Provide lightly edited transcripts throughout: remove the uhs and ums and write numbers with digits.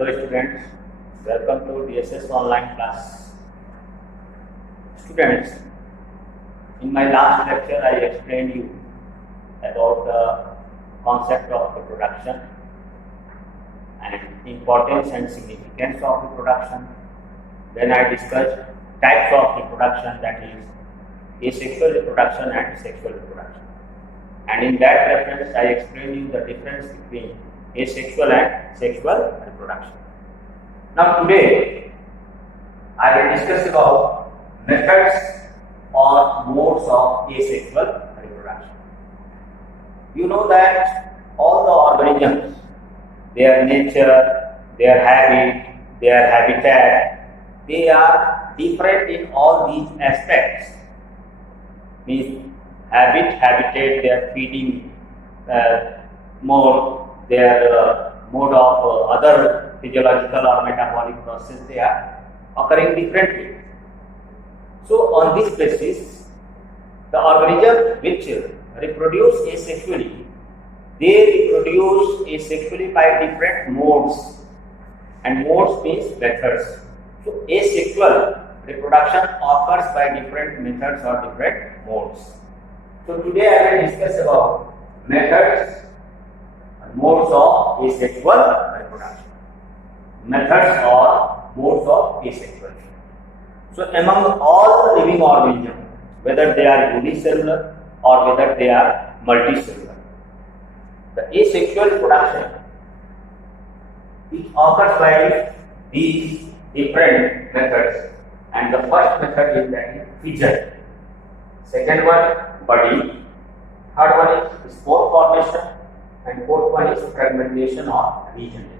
Hello students, welcome to DSS online class. Students, in my last lecture I explained you about the concept of reproduction and importance and significance of reproduction. Then I discussed types of reproduction, that is asexual reproduction and sexual reproduction. And in that reference I explained you the difference between asexual and sexual reproduction. Now today I will discuss about methods or modes of asexual reproduction. You know that all the organisms, their nature, their habit, their habitat, they are different in all these aspects. Means habit, habitat, their feeding mode, their mode of other physiological or metabolic process, they are occurring differently. So on this basis, the organism which reproduce asexually, they reproduce asexually by different modes, and modes means methods. So asexual reproduction occurs by different methods or different modes. So today I will discuss about methods and modes of asexual reproduction. Methods or modes of asexual reproduction. So among all the living organisms, whether they are unicellular or whether they are multicellular, the asexual reproduction it occurs by these different methods, and the first method is that is fission. Second one, budding. Third one is spore formation, and fourth one is fragmentation or regeneration.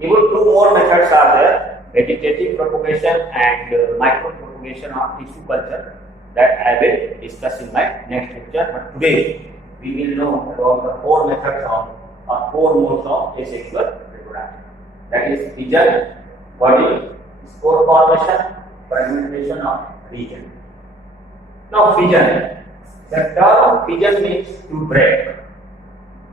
Even two more methods are there: vegetative propagation and micropropagation or tissue culture, that I will discuss in my next lecture. But today we will know about the four methods of or four modes of asexual reproduction. That is fission, budding, spore formation, fragmentation or regeneration. Now fission. The term fission means to break.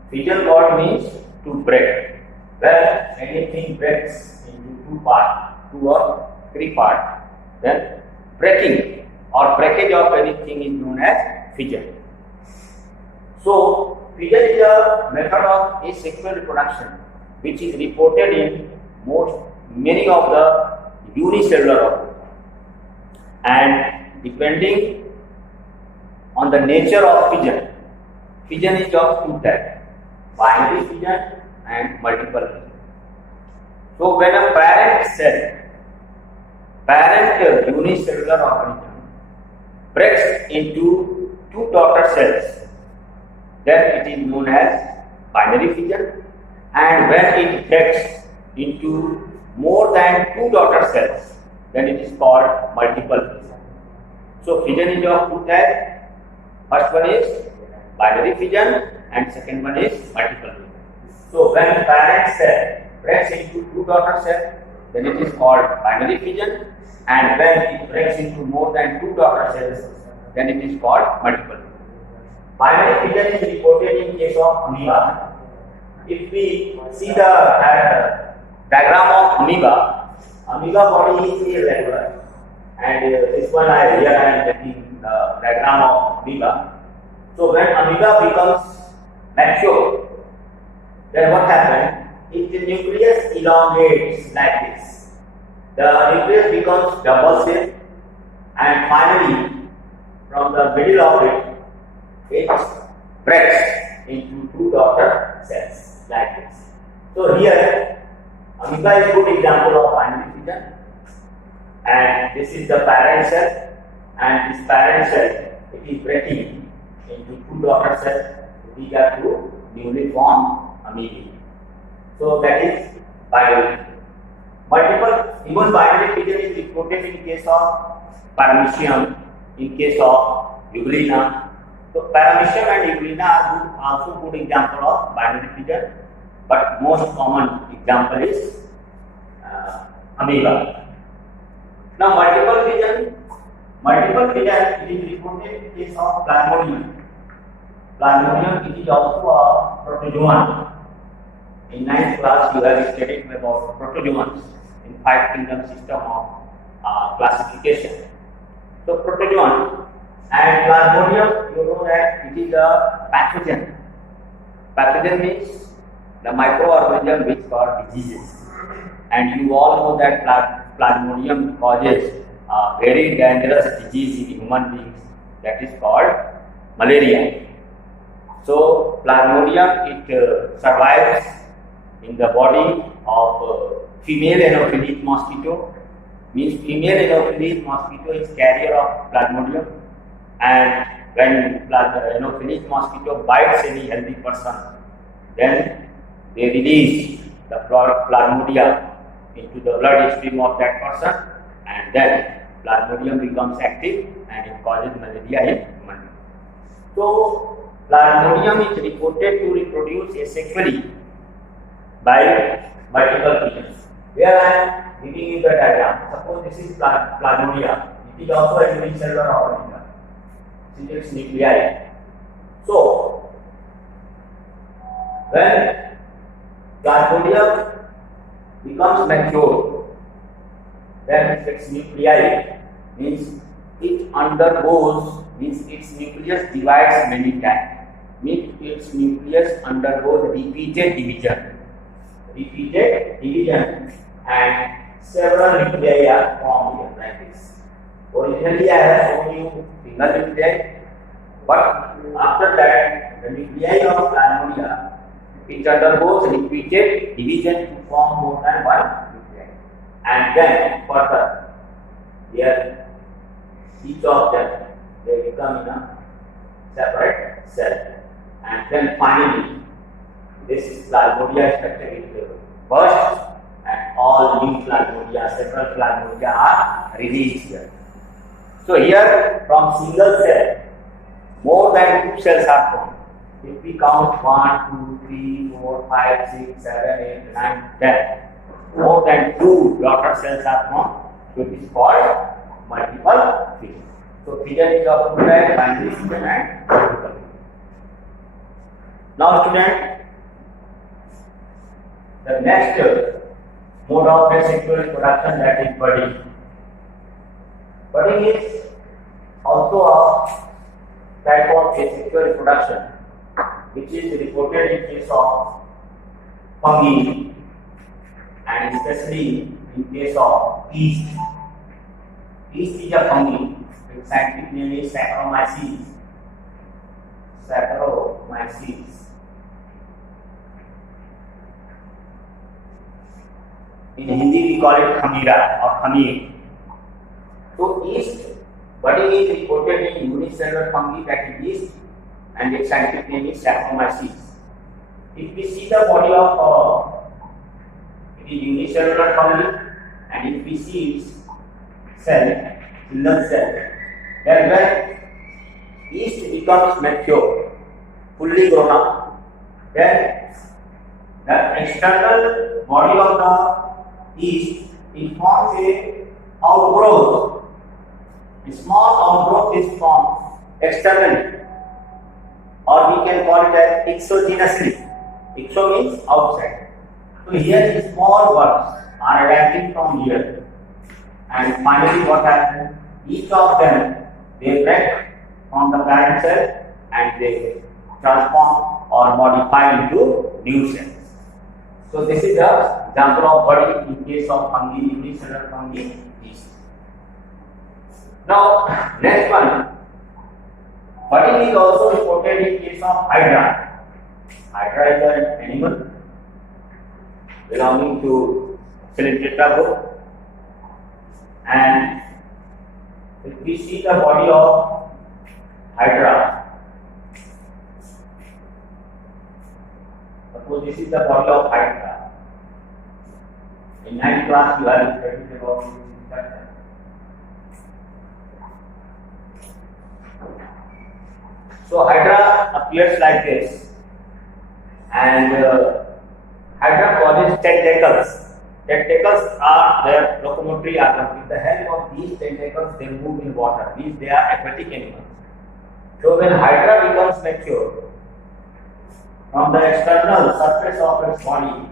Fission word means to break. Where anything breaks into two parts, two or three parts, then breaking or breakage of anything is known as fission. So fission is a method of asexual reproduction which is reported in many of the unicellular organisms, and depending on the nature of fission, fission is of two types: binary fission and multiple fission. So when a parent unicellular organism breaks into two daughter cells, then it is known as binary fission, and when it breaks into more than two daughter cells, then it is called multiple fission. So fission is of two types. First one is binary fission and second one is multiple fission. So when parent cell breaks into two daughter cells, then it is called binary fission, and when it breaks into more than two daughter cells, then it is called multiple fission. Binary fission is reported in case of amoeba. If we see the diagram of amoeba body is irregular, and this one I am getting the diagram of amoeba. So when amoeba becomes mature, then what happens? If the nucleus elongates like this, the nucleus becomes double shaped, and finally from the middle of it breaks into two daughter cells like this. So here amoeba is a good example of binary fission, and this is the parent cell, and this parent cell it is breaking into two daughter cells. These are two newly formed amoeba. So that is binary. Even binary fission is reported in case of paramecium, in case of euglena. So paramecium and euglena are also good example of binary fission, but most common example is amoeba. Now multiple fission it is reported in case of Plasmodium. Plasmodium it is also a protozoan. In ninth class, you have studied about protozoans in five kingdom system of classification. So protozoan and Plasmodium, you know that it is a pathogen. Pathogen means the microorganism which cause diseases. And you all know that Plasmodium causes a very dangerous disease in human beings, that is called malaria. So Plasmodium, it survives in the body of female Anopheles mosquito. Means female Anopheles mosquito is carrier of Plasmodium, and when Anopheles mosquito bites any healthy person, then they release the Plasmodia into the bloodstream of that person, and then Plasmodium becomes active and it causes malaria in human beings. So Plasmodium is reported to reproduce asexually by multiple females. Where I am giving you the diagram. Suppose this is Plasmodia. It is also a unicellular organism. It is nuclei. So when Plasmodium becomes mature, then its nuclei means it undergoes, means its nucleus divides many times. Means its nucleus undergoes repeated division. And several nuclei are formed here like this. Originally I have shown you single nuclei, but after that the nuclei of Plasmodia, it undergoes repeated division to form more than one nuclei. And then further, here each of them they become in a separate cell. And then finally this Plasmodia structure is burst, and all new Plasmodia, several Plasmodia are released here. So here from single cell, more than two cells are formed. If we count 1, 2, 3, 4, 5, 6, 7, 8, 9, 10, more than two daughter cells are formed. So it is called multiple fission. So fission is also by binary fission and multiple fission. Now student, the next mode of asexual reproduction, that is budding. Budding is also a type of asexual reproduction which is reported in case of fungi and especially in case of yeast. Yeast is a fungi. Its scientific name is Saccharomyces. Saccharomyces. In Hindi we call it khamira or khamir. So yeast, budding is reported in unicellular fungi, that is yeast, and its scientific name is Saccharomyces. If we see the body of it is unicellular fungi, and if we see its cell, single cell, then when yeast becomes mature, fully grown up, then the external body of the yeast, it forms a outgrowth. A small outgrowth is formed externally, or we can call it as exogenously. Exo means outside. So here small buds are adapting from here, and finally what happens? Each of them they break from the parent cell and they transform or modify into new cells. So this is the example of budding in case of fungi, unicellular fungi, yeast. Now next one, budding is also reported in case of Hydra. Hydra is an animal belonging to Celentrata group, and if we see the body of Hydra, suppose this is the body of Hydra. In 9th class, you have studied about this structure. So Hydra appears like this, and Hydra causes tentacles. Tentacles are their locomotory organ. With the help of these tentacles, they move in water. These they are aquatic animals. So when Hydra becomes mature, from the external surface of its body,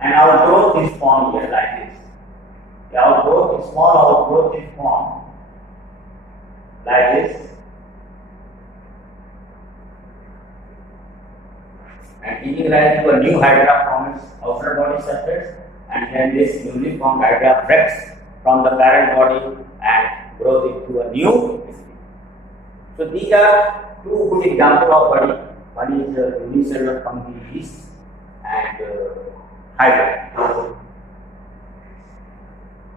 and outgrowth is formed here like this. The outgrowth is small outgrowth is formed like this, and giving rise to a new hydra from its outer body surface, and then this newly formed hydra breaks from the parent body and grows into a new entity. So these are two good examples of body. One is unicellular fungi yeast and hydra.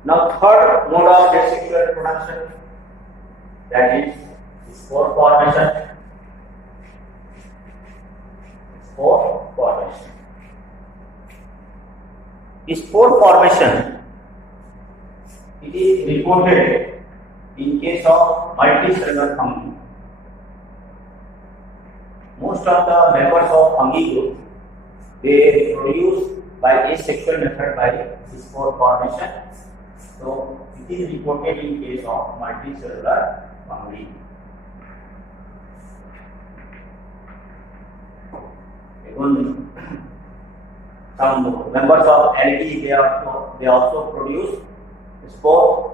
Now third mode of asexual reproduction, that is spore formation. Spore formation. Spore formation, it is reported in case of multicellular fungi. Most of the members of fungi group, they reproduce by asexual method by spore formation. So it is reported in case of multicellular fungi. Even some members of algae, they also produce spore.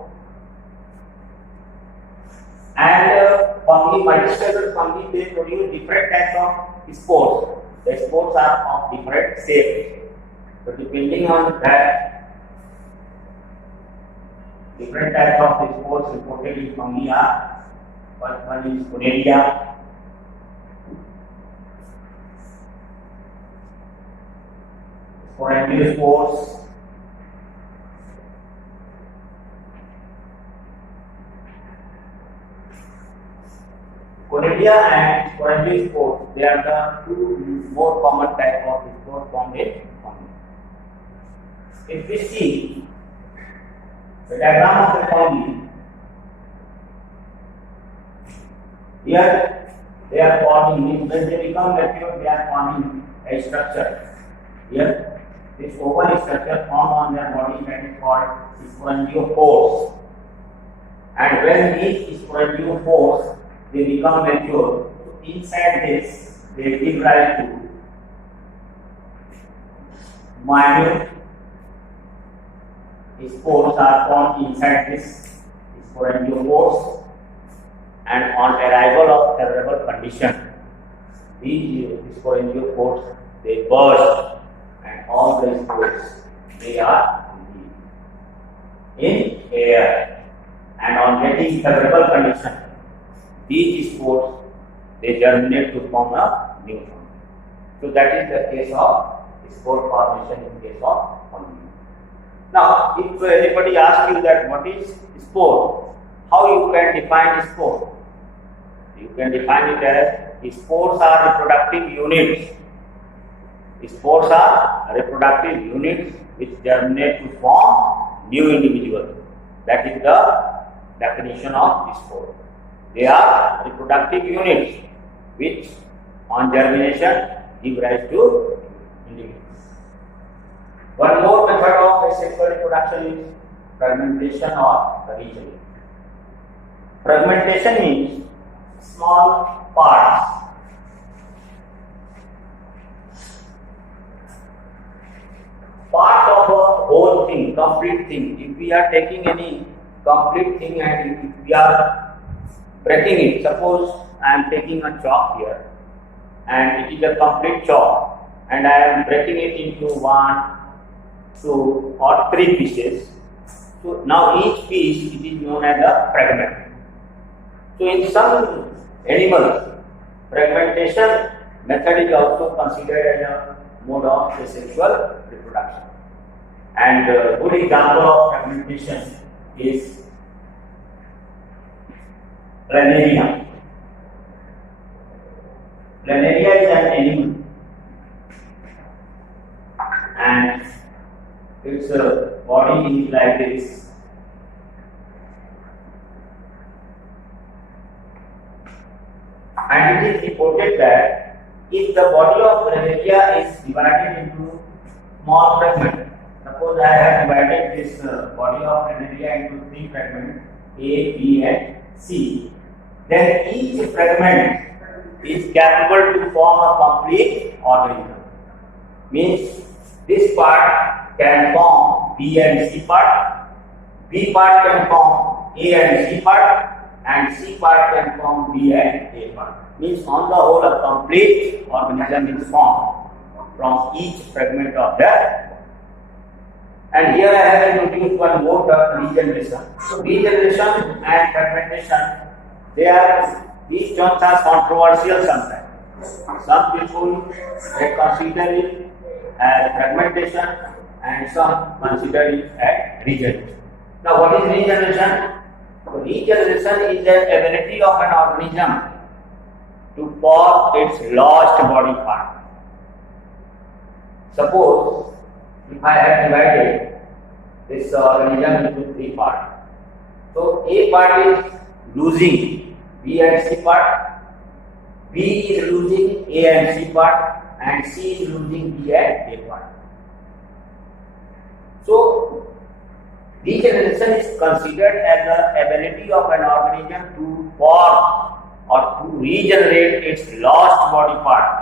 And fungi, multicellular fungi, they produce different types of spores. The spores are of different shapes. So depending on that, different types of spores reported in fungi are, first one is Conelia, spores, Conelia and spores, they are the two more common type of spores formed in fungi. If we see the diagram of the fungi, here they are forming, when they become mature, they are forming a structure. Here, this oval structure formed on their body, that is called sporangiophores. And when these sporangiophores, they become mature, so inside this, they give rise to minute spores are formed inside this sporangiophores, and on arrival of favorable condition, these sporangiophores, they burst, and all the spores, they are in air, and on getting favorable condition, these spores, they germinate to form a new fungi. So that is the case of spore formation in case of fungi. Now, if anybody asks you that what is spore, how you can define spore? You can define it as spores are reproductive units. Spores are reproductive units which germinate to form new individuals. That is the definition of spore. They are reproductive units which on germination give rise to individuals. One more method of asexual reproduction is fragmentation or region. Fragmentation means small parts. Part of a whole thing, complete thing. If we are taking any complete thing and if we are breaking it, suppose I am taking a chalk here and it is a complete chalk and I am breaking it into 1, 2 or 3 pieces. So now each piece, it is known as a fragment. So in some animals, fragmentation method is also considered as a mode of asexual reproduction. And a good example of fragmentation is Planaria. Planaria is an animal and its body is like this. And it is reported that if the body of Planaria is divided into small fragments, suppose I have divided this body of Planaria into 3 fragments, A, B and C, then each fragment is capable to form a complete organism. Means this part can form B and C part, B part can form A and C part, and C part can form B and A part. Means on the whole a complete organism is formed from each fragment of the. And here I have introduced one more term, regeneration. So regeneration and fragmentation, these terms are controversial sometimes. Some people they consider it as fragmentation and some consider it as regeneration. Now what is regeneration? Regeneration is the ability of an organism to form its lost body part. Suppose if I have divided this organism into three parts. So A part is losing B and C part, B is losing A and C part, and C is losing B and A part. So regeneration is considered as the ability of an organism to form or to regenerate its lost body part.